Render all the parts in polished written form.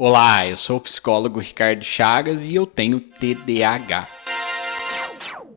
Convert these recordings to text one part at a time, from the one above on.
Olá, eu sou o psicólogo Ricardo Chagas e eu tenho TDAH.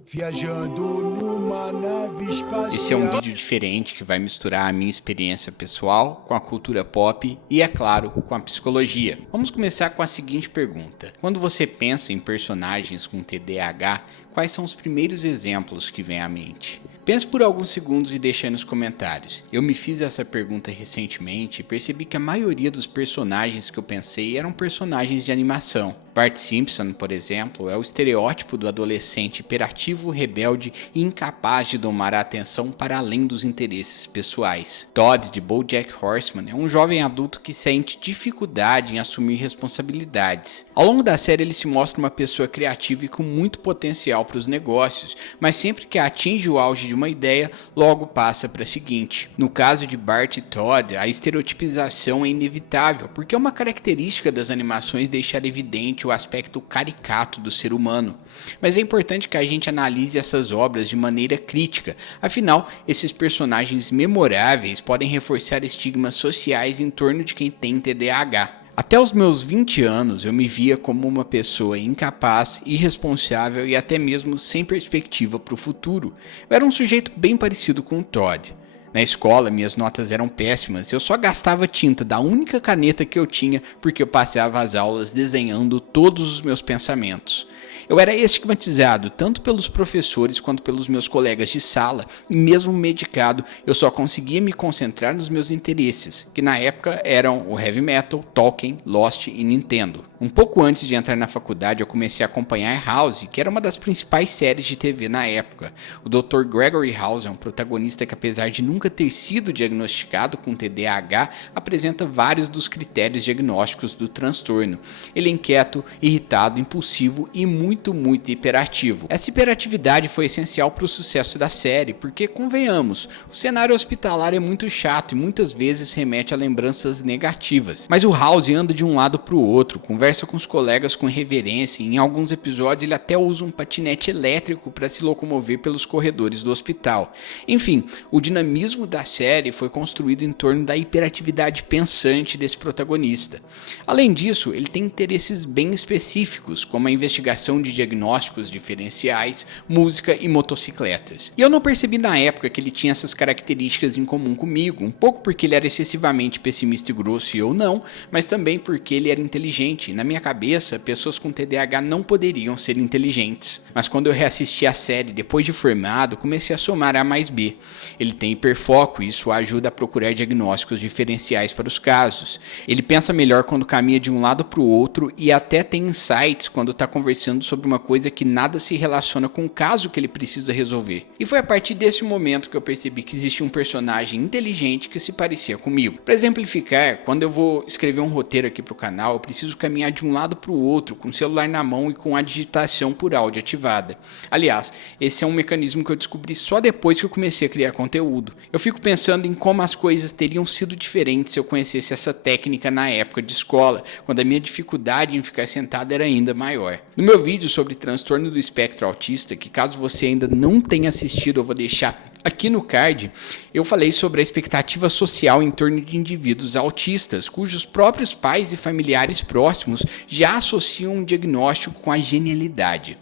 Viajando numa nave Esse é um espacial. vídeo diferente que vai misturar a minha experiência pessoal com a cultura pop e, é claro, com a psicologia. Vamos começar com a seguinte pergunta. Quando você pensa em personagens com TDAH, quais são os primeiros exemplos que vêm à mente? Pense por alguns segundos e deixe aí nos comentários. Eu me fiz essa pergunta recentemente e percebi que a maioria dos personagens que eu pensei eram personagens de animação. Bart Simpson, por exemplo, é o estereótipo do adolescente hiperativo, rebelde e incapaz de domar a atenção para além dos interesses pessoais. Todd, de BoJack Horseman, é um jovem adulto que sente dificuldade em assumir responsabilidades. Ao longo da série ele se mostra uma pessoa criativa e com muito potencial para os negócios, mas sempre que atinge o auge de uma ideia, logo passa para a seguinte. No caso de Bart e Todd, a estereotipização é inevitável, porque é uma característica das animações deixar evidente o aspecto caricato do ser humano. Mas é importante que a gente analise essas obras de maneira crítica, afinal, esses personagens memoráveis podem reforçar estigmas sociais em torno de quem tem TDAH. Até os meus 20 anos eu me via como uma pessoa incapaz, irresponsável e até mesmo sem perspectiva para o futuro. Eu era um sujeito bem parecido com o Todd. Na escola minhas notas eram péssimas e eu só gastava tinta da única caneta que eu tinha porque eu passava as aulas desenhando todos os meus pensamentos. Eu era estigmatizado tanto pelos professores quanto pelos meus colegas de sala e mesmo medicado eu só conseguia me concentrar nos meus interesses, que na época eram o heavy metal, Tolkien, Lost e Nintendo. Um pouco antes de entrar na faculdade eu comecei a acompanhar House, que era uma das principais séries de TV na época. O Dr. Gregory House é um protagonista que, apesar de nunca ter sido diagnosticado com TDAH, apresenta vários dos critérios diagnósticos do transtorno. Ele é inquieto, irritado, impulsivo e muito hiperativo. Essa hiperatividade foi essencial para o sucesso da série, porque, convenhamos, o cenário hospitalar é muito chato e muitas vezes remete a lembranças negativas. Mas o House anda de um lado para o outro, conversa com os colegas com reverência e em alguns episódios ele até usa um patinete elétrico para se locomover pelos corredores do hospital. Enfim, o dinamismo da série foi construído em torno da hiperatividade pensante desse protagonista. Além disso, ele tem interesses bem específicos, como a investigação de diagnósticos diferenciais, música e motocicletas. E eu não percebi na época que ele tinha essas características em comum comigo, um pouco porque ele era excessivamente pessimista e grosso e eu não, mas também porque ele era inteligente. Na minha cabeça, pessoas com TDAH não poderiam ser inteligentes. Mas quando eu reassisti a série depois de formado, comecei a somar A mais B. Ele tem hiperfoco e isso ajuda a procurar diagnósticos diferenciais para os casos. Ele pensa melhor quando caminha de um lado para o outro e até tem insights quando está conversando sobre uma coisa que nada se relaciona com o caso que ele precisa resolver. E foi a partir desse momento que eu percebi que existia um personagem inteligente que se parecia comigo. Para exemplificar, quando eu vou escrever um roteiro aqui para o canal, eu preciso caminhar de um lado para o outro, com o celular na mão e com a digitação por áudio ativada. Aliás, esse é um mecanismo que eu descobri só depois que eu comecei a criar conteúdo. Eu fico pensando em como as coisas teriam sido diferentes se eu conhecesse essa técnica na época de escola, quando a minha dificuldade em ficar sentado era ainda maior. No meu vídeo sobre transtorno do espectro autista, que caso você ainda não tenha assistido, eu vou deixar aqui no card, eu falei sobre a expectativa social em torno de indivíduos autistas, cujos próprios pais e familiares próximos já associam um diagnóstico com a genialidade.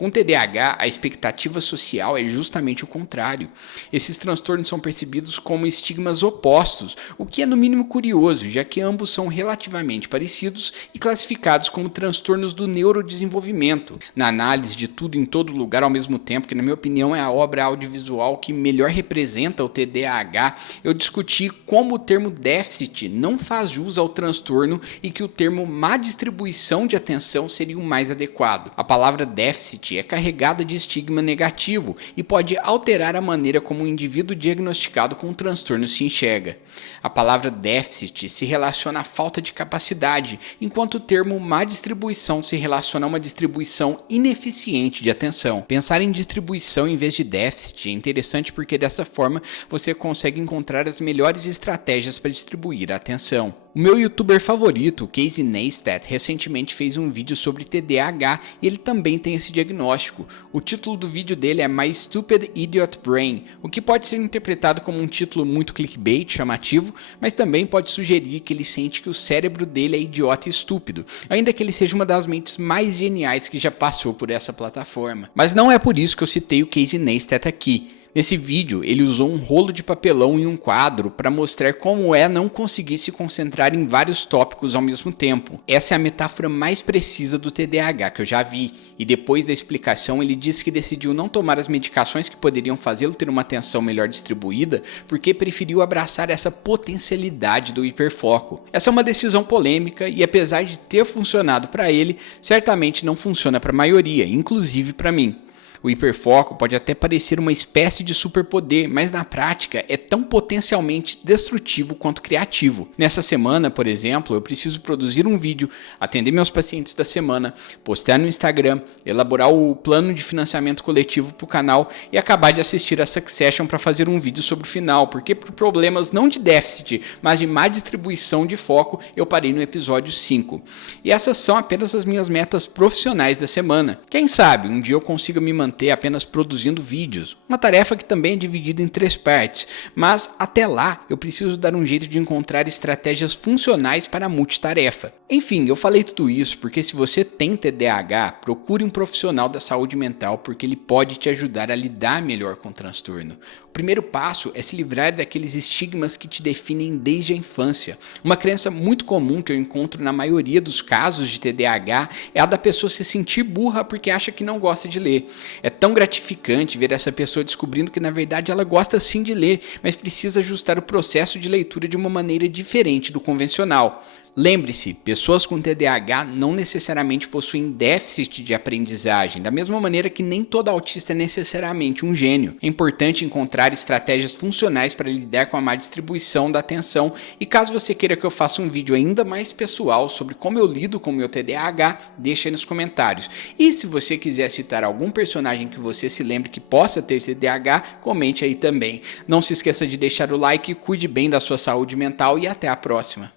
Com TDAH, a expectativa social é justamente o contrário. Esses transtornos são percebidos como estigmas opostos, o que é no mínimo curioso, já que ambos são relativamente parecidos e classificados como transtornos do neurodesenvolvimento. Na análise de Tudo em Todo Lugar ao Mesmo Tempo, que na minha opinião é a obra audiovisual que melhor representa o TDAH, eu discuti como o termo déficit não faz jus ao transtorno e que o termo má distribuição de atenção seria o mais adequado. A palavra déficit é carregada de estigma negativo e pode alterar a maneira como o indivíduo diagnosticado com o transtorno se enxerga. A palavra déficit se relaciona à falta de capacidade, enquanto o termo má distribuição se relaciona a uma distribuição ineficiente de atenção. Pensar em distribuição em vez de déficit é interessante porque dessa forma você consegue encontrar as melhores estratégias para distribuir a atenção. O meu youtuber favorito, Casey Neistat, recentemente fez um vídeo sobre TDAH e ele também tem esse diagnóstico. O título do vídeo dele é My Stupid Idiot Brain, o que pode ser interpretado como um título muito clickbait, chamativo, mas também pode sugerir que ele sente que o cérebro dele é idiota e estúpido, ainda que ele seja uma das mentes mais geniais que já passou por essa plataforma. Mas não é por isso que eu citei o Casey Neistat aqui. Nesse vídeo, ele usou um rolo de papelão e um quadro para mostrar como é não conseguir se concentrar em vários tópicos ao mesmo tempo. Essa é a metáfora mais precisa do TDAH que eu já vi, e depois da explicação ele disse que decidiu não tomar as medicações que poderiam fazê-lo ter uma atenção melhor distribuída, porque preferiu abraçar essa potencialidade do hiperfoco. Essa é uma decisão polêmica e apesar de ter funcionado para ele, certamente não funciona para a maioria, inclusive para mim. O hiperfoco pode até parecer uma espécie de superpoder, mas na prática é tão potencialmente destrutivo quanto criativo. Nessa semana, por exemplo, eu preciso produzir um vídeo, atender meus pacientes da semana, postar no Instagram, elaborar o plano de financiamento coletivo para o canal e acabar de assistir a Succession para fazer um vídeo sobre o final, porque por problemas não de déficit, mas de má distribuição de foco, eu parei no episódio 5. E essas são apenas as minhas metas profissionais da semana. Quem sabe um dia eu consiga me manter apenas produzindo vídeos, uma tarefa que também é dividida em 3 partes, mas até lá eu preciso dar um jeito de encontrar estratégias funcionais para a multitarefa. Enfim, eu falei tudo isso porque se você tem TDAH, procure um profissional da saúde mental porque ele pode te ajudar a lidar melhor com o transtorno. O primeiro passo é se livrar daqueles estigmas que te definem desde a infância. Uma crença muito comum que eu encontro na maioria dos casos de TDAH é a da pessoa se sentir burra porque acha que não gosta de ler. É tão gratificante ver essa pessoa descobrindo que na verdade ela gosta sim de ler, mas precisa ajustar o processo de leitura de uma maneira diferente do convencional. Lembre-se, pessoas com TDAH não necessariamente possuem déficit de aprendizagem, da mesma maneira que nem todo autista é necessariamente um gênio. É importante encontrar estratégias funcionais para lidar com a má distribuição da atenção e caso você queira que eu faça um vídeo ainda mais pessoal sobre como eu lido com o meu TDAH, deixa aí nos comentários. E se você quiser citar algum personagem que você se lembre que possa ter TDAH, comente aí também. Não se esqueça de deixar o like, cuide bem da sua saúde mental e até a próxima.